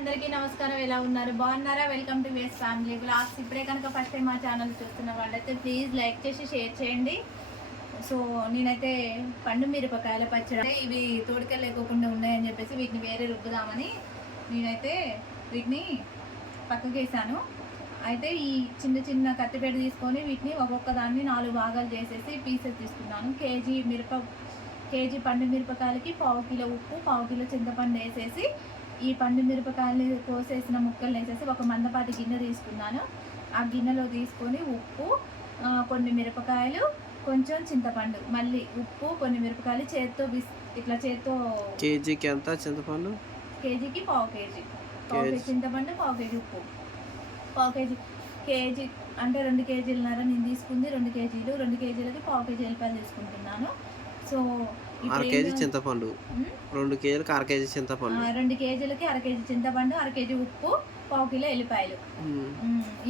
అందరికీ నమస్కారం. ఎలా ఉన్నారు? బాగున్నారా? Welcome to VS family vlogs. ఇప్పుడే కనుక ఫస్ట్ టైం మా ఛానల్ చూస్తున్న వాళ్ళైతే ప్లీజ్ లైక్ చేసి షేర్ చేయండి. సో నేనైతే పండు మిరపకాయల పచ్చడి ఇవి తోడుకెళ్ళి లేకోకుండా ఉన్నాయని చెప్పేసి వీటిని వేరే రుబ్బుదామని నేనైతే వీటిని పక్కకి వేసాను. అయితే ఈ చిన్న చిన్న కత్తిపేట తీసుకొని వీటిని ఒక్కొక్క దాన్ని 4 భాగాలు చేసేసి పీసెస్ తీసుకున్నాను. కేజీ పండు మిరపకాయలకి 1/2 కిలో ఉప్పు, 1/2 కిలో చింతపండు వేసేసి ఈ పండు మిరపకాయలు కోసేసిన ముక్కలు వేసేసి ఒక మందపాటి గిన్నె తీసుకున్నాను. ఆ గిన్నెలో తీసుకొని ఉప్పు, కొన్ని మిరపకాయలు, కొంచెం చింతపండు, మళ్ళీ ఉప్పు, కొన్ని మిరపకాయలు చేత్తో ఇట్లా చేత్తో. కేజీకి ఎంత చింతపండు? కేజీకి 1/2 కేజీ. 1/2 కేజీ చింతపండు, 1/2 కేజీ ఉప్పు. 1/2 కేజీ అంటే 2 కేజీలన్నర నేను తీసుకుంది. 2 కేజీలు, 2 కేజీలకి 1/2 కేజీ ఎల్లిపాయలు తీసుకుంటున్నాను. సో 1/2 కేజీ చింతపండు, 2 కేజీలకి 1/2 కేజీ చింతపండు, 2 కేజీలకి 1/2 కేజీ చింతపండు, 1/2 కేజీ ఉప్పు, 1/2 కిలో ఎల్లిపాయలు.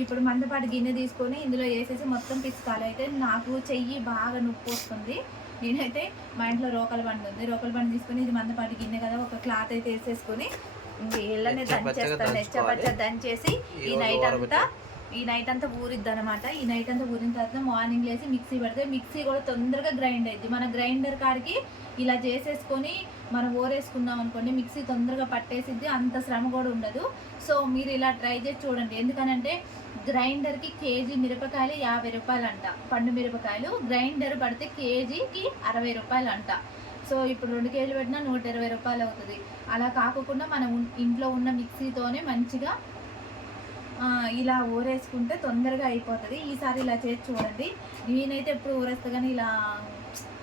ఇప్పుడు మందపాటి గిన్నె తీసుకొని ఇందులో వేసేసి మొత్తం పిసుకాలి. అయితే నాకు చెయ్యి బాగా నొప్పి వస్తుంది. నేనైతే మా ఇంట్లో రోకల బండి ఉంది. రోకల బండి తీసుకొని ఇది మందపాటి గిన్నె కదా, ఒక క్లాత్ అయితే వేసేసుకొని ఇళ్ళనే దంచేస్తాను. నెచ్చపచ్చ దంచేసి ఈ నైట్ అంతా ఊరిద్ది అనమాట. ఈ నైట్ అంతా ఊరిన తర్వాత మార్నింగ్ లేసి మిక్సీ పెడితే మిక్సీ కూడా తొందరగా గ్రైండ్ అయ్యింది. మన గ్రైండర్ కాడికి ఇలా చేసేసుకొని మనం ఓరేసుకున్నాం అనుకోండి, మిక్సీ తొందరగా పట్టేసిద్ది, అంత శ్రమ కూడా ఉండదు. సో మీరు ఇలా ట్రై చేసి చూడండి. ఎందుకనంటే గ్రైండర్కి కేజీ మిరపకాయలు 50 రూపాయలు అంట. పండు మిరపకాయలు గ్రైండర్ పడితే కేజీకి 60 రూపాయలు అంట. సో ఇప్పుడు 2 కేజీలు పెట్టినా 120 రూపాయలు అవుతుంది. అలా కాకుండా మనం ఇంట్లో ఉన్న మిక్సీతోనే మంచిగా ఇలా ఊరేసుకుంటే తొందరగా అయిపోతుంది. ఈసారి ఇలా చేసి చూడండి. నేనైతే ఎప్పుడు ఊరేస్తా కానీ ఇలా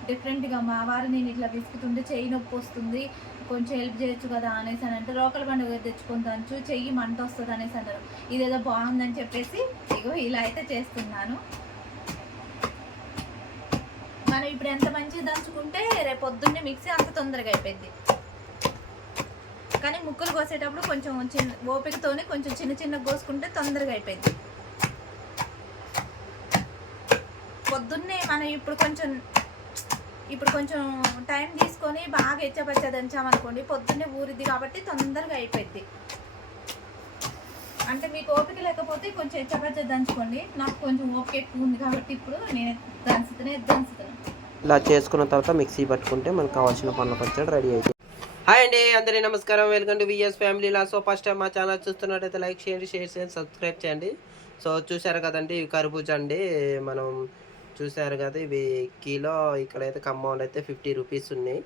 డిఫరెంట్గా మా వారు నేను ఇట్లా విసుకుతుంటే చెయ్యి నొప్పి వస్తుంది, కొంచెం హెల్ప్ చేయొచ్చు కదా అనేసి అని అంటే రోకల పండుగ తెచ్చుకొని దంచు, చెయ్యి మంట వస్తుంది అనేసి అన్నారు. ఇదేదో బాగుందని చెప్పేసి ఇగో ఇలా అయితే చేస్తున్నాను. మనం ఇప్పుడు ఎంత మంచిగా దంచుకుంటే రేపు పొద్దున్నే మిక్సీ అంత తొందరగా అయిపోయింది. కానీ ముక్కలు కోసేటప్పుడు కొంచెం ఓపికతోనే కొంచెం చిన్న కోసుకుంటే తొందరగా అయిపోయింది. పొద్దున్నే మనం ఇప్పుడు కొంచెం టైం తీసుకొని బాగా ఎచ్చపచ్చ దంచామనుకోండి, పొద్దున్నే ఊరిద్ది కాబట్టి తొందరగా అయిపోయింది. అంటే మీకు ఓపిక లేకపోతే కొంచెం ఎచ్చపచ్చ దంచుకోండి. నాకు కొంచెం ఓపిక ఎక్కువ ఉంది కాబట్టి ఇప్పుడు నేను దంచుతున్నాను. ఇలా చేసుకున్న తర్వాత మిక్సీ పట్టుకుంటే మనకు కావాల్సిన పండ్ల పచ్చడి రెడీ అవుతుంది. హాయ్ అండి, అందరికీ నమస్కారం. వెల్కమ్ టు విఎస్ ఫ్యామిలీ లా. సో ఫస్ట్ టైం మా ఛానల్ చూస్తున్నట్టయితే లైక్ చేయండి, షేర్ చేయండి, సబ్స్క్రైబ్ చేయండి. సో చూసారు కదండి, ఇవి కర్బూజా అండి. మనం చూసారు కదా, ఇవి కిలో ఇక్కడైతే ఖమ్మంలో అయితే 50 రూపీస్ ఉన్నాయి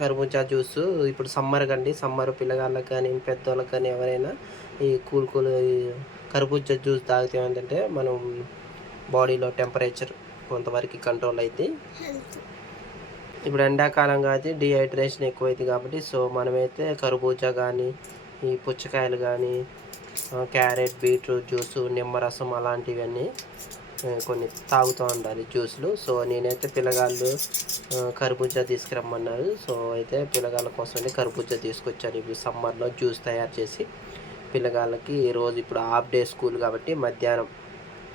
కర్బూజా జ్యూస్. ఇప్పుడు సమ్మర్ కండి, సమ్మర్ పిల్లగాళ్ళకి కానీ పెద్దవాళ్ళకి కానీ ఎవరైనా ఈ కూల్ కర్బూజా జ్యూస్ తాగితే ఏంటంటే మనం బాడీలో టెంపరేచర్ కొంతవరకు కంట్రోల్ అయితే. ఇప్పుడు ఎండాకాలం కాబట్టి డిహైడ్రేషన్ ఎక్కువైంది కాబట్టి సో మనమైతే కర్బూజా కానీ ఈ పుచ్చకాయలు కానీ క్యారెట్, బీట్రూట్ జ్యూసు, నిమ్మరసం అలాంటివన్నీ కొన్ని తాగుతూ ఉండాలి జ్యూస్లు. సో నేనైతే పిల్లగాళ్ళు కర్బూజా తీసుకురమ్మన్నారు. సో అయితే పిల్లగాళ్ళ కోసమే కర్బూజా తీసుకొచ్చాను. ఇప్పుడు సమ్మర్లో జ్యూస్ తయారు చేసి పిల్లగాళ్ళకి రోజు ఇప్పుడు హాఫ్ డే స్కూల్ కాబట్టి మధ్యాహ్నం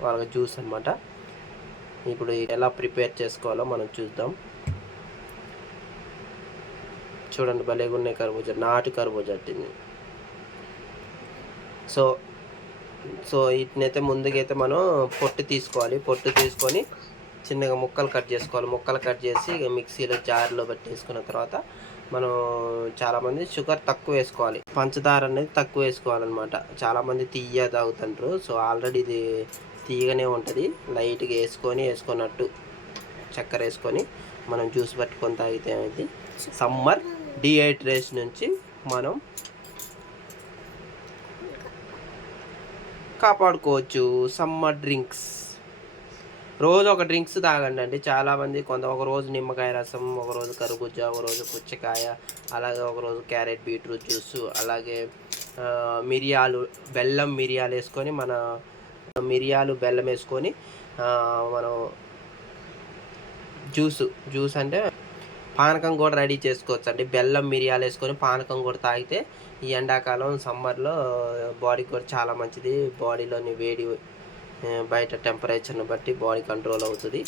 వాళ్ళకి జ్యూస్ అనమాట. ఇప్పుడు ఎలా ప్రిపేర్ చేసుకోవాలో మనం చూద్దాం. చూడండి, భలేగా ఉన్నాయి కర్బూజా, నాటు కర్బూజా అట్టింది. సో వీటినైతే ముందుకైతే మనం పొట్టు తీసుకోవాలి. పొట్టు తీసుకొని చిన్నగా ముక్కలు కట్ చేసుకోవాలి. ముక్కలు కట్ చేసి మిక్సీలో జార్లో పెట్టేసుకున్న తర్వాత మనం చాలామంది షుగర్ తక్కువ వేసుకోవాలి, పంచదార అనేది తక్కువ వేసుకోవాలన్నమాట. చాలామంది తీయ తాగుతుంటారు. సో ఆల్రెడీ ఇది తీయగానే ఉంటుంది. లైట్గా వేసుకున్నట్టు చక్కెర వేసుకొని మనం జ్యూస్ పట్టుకొని తాగితే అనేది సమ్మర్ డిహైడ్రేషన్ నుంచి మనం కాపాడుకోవచ్చు. సమ్మర్ డ్రింక్స్ రోజు ఒక డ్రింక్స్ తాగండి అండి. చాలామంది ఒకరోజు నిమ్మకాయ రసం, ఒకరోజు కర్బూజా, ఒకరోజు పుచ్చకాయ, అలాగే ఒకరోజు క్యారెట్, బీట్రూట్ జ్యూసు, అలాగే మిరియాలు వేసుకొని బెల్లం వేసుకొని మనం జ్యూస్ అంటే పానకం కూడా రెడీ చేసుకోవచ్చు అండి. బెల్లం, మిరియాలు వేసుకొని పానకం కూడా తాగితే ఈ ఎండాకాలం సమ్మర్లో బాడీకి కూడా చాలా మంచిది. బాడీలోని వేడి బయట టెంపరేచర్ని బట్టి బాడీ కంట్రోల్ అవుతుంది.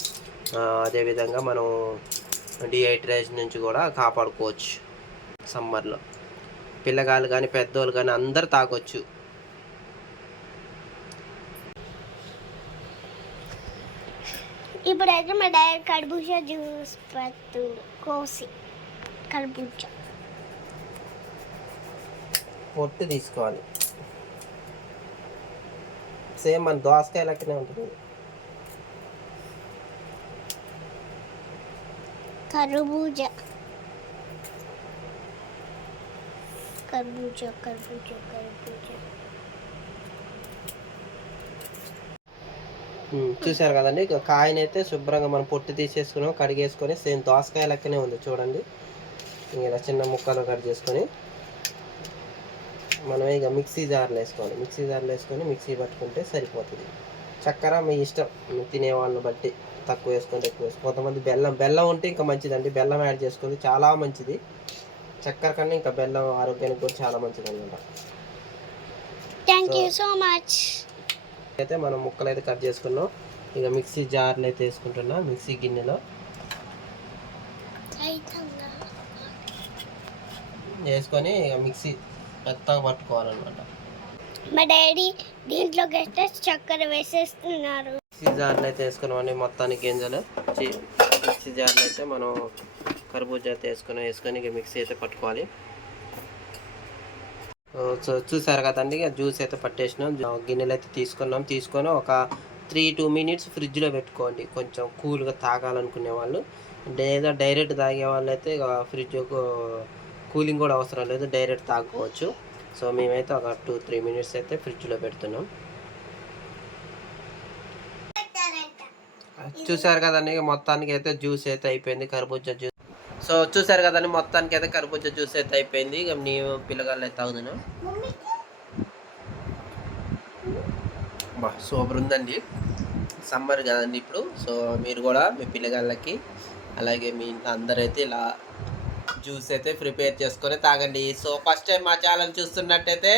అదేవిధంగా మనం డిహైడ్రేషన్ నుంచి కూడా కాపాడుకోవచ్చు సమ్మర్లో. పిల్లగాళ్ళు కానీ పెద్దోళ్ళు కానీ అందరు తాగొచ్చు. ఇప్పుడైతే మా డాడీ కర్బూజా జ్యూస్ కోసి కర్బూజా పొట్టు తీసుకోవాలి. సేమ్ మన దోసకాయ లెక్కనే ఉంటుంది. కర్బూజా కర్బూజా కర్బూజా కర్బూజా చూసారు కదండి. ఇక కాయనైతే శుభ్రంగా మనం పొట్టు తీసేసుకున్నాం, కడిగేసుకొని సేమ్ దోసకాయ లెక్కనే ఉంది చూడండి. ఇలా చిన్న ముక్కలు కట్ చేసుకొని మనం ఇక మిక్సీ జార్లో వేసుకోవాలి. మిక్సీ జార్లో వేసుకొని మిక్సీ పట్టుకుంటే సరిపోతుంది. చక్కెర మీ ఇష్టం, తినే వాళ్ళని బట్టి తక్కువ వేసుకుంటే ఎక్కువ వేసుకో. కొంతమంది బెల్లం ఉంటే ఇంకా మంచిదండి. బెల్లం యాడ్ చేసుకుంటే చాలా మంచిది. చక్కెర కన్నా ఇంకా బెల్లం ఆరోగ్యానికి కూడా చాలా మంచిది అనమాట. Thank you so much. అయితే మనం ముక్కలు అయితే కట్ చేసుకున్నాం. ఇక మిక్సీ జార్లో అయితే వేసుకుంటున్నా, మిక్సీ గిన్నెలో వేసుకొని ఇక మిక్సీ మెత్తగా పట్టుకోవాలన్నమాట. మా డాడీ దీంట్లోకి అయితే చక్కెర వేసేస్తున్నారు. మిక్సీ జార్లో అయితే వేసుకున్నామండి మొత్తానికి గింజలు. మిక్సీ జార్లో అయితే మనం కర్బూజా అయితే వేసుకొని ఇక మిక్సీ అయితే పట్టుకోవాలి. చూసారు కదండి, ఇక జ్యూస్ అయితే పట్టేసినాం. గిన్నెలు అయితే తీసుకొని ఒక 3-2 మినిట్స్ ఫ్రిడ్జ్లో పెట్టుకోండి. కొంచెం కూల్గా తాగాలనుకునే వాళ్ళు, లేదా డైరెక్ట్ తాగే వాళ్ళు అయితే ఇక ఫ్రిడ్జ్ కూలింగ్ కూడా అవసరం లేదు, డైరెక్ట్ తాగుకోవచ్చు. సో మేమైతే ఒక 2-3 మినిట్స్ అయితే ఫ్రిడ్జ్లో పెడుతున్నాం. చూసారు కదండి, ఇక మొత్తానికి అయితే జ్యూస్ అయితే అయిపోయింది, కర్బూజా జ్యూస్. సో చూసారు కదండి, మొత్తానికి అయితే కర్బూజా జ్యూస్ అయితే అయిపోయింది. ఇక నీ పిల్లగాళ్ళు అయితే తాగుతున్నాం. బా సూపర్ ఉందండి. సమ్మర్ కదండి ఇప్పుడు. సో మీరు కూడా మీ పిల్లగాళ్ళకి అలాగే మీ ఇంట్లో అందరైతే ఇలా జ్యూస్ అయితే ప్రిపేర్ చేసుకొని తాగండి. సో ఫస్ట్ టైం మా ఛానల్ చూస్తున్నట్టయితే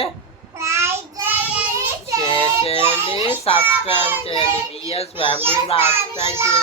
షేర్ చేయండి, సబ్స్క్రైబ్ చేయండి. VS family vlogs. Thank you.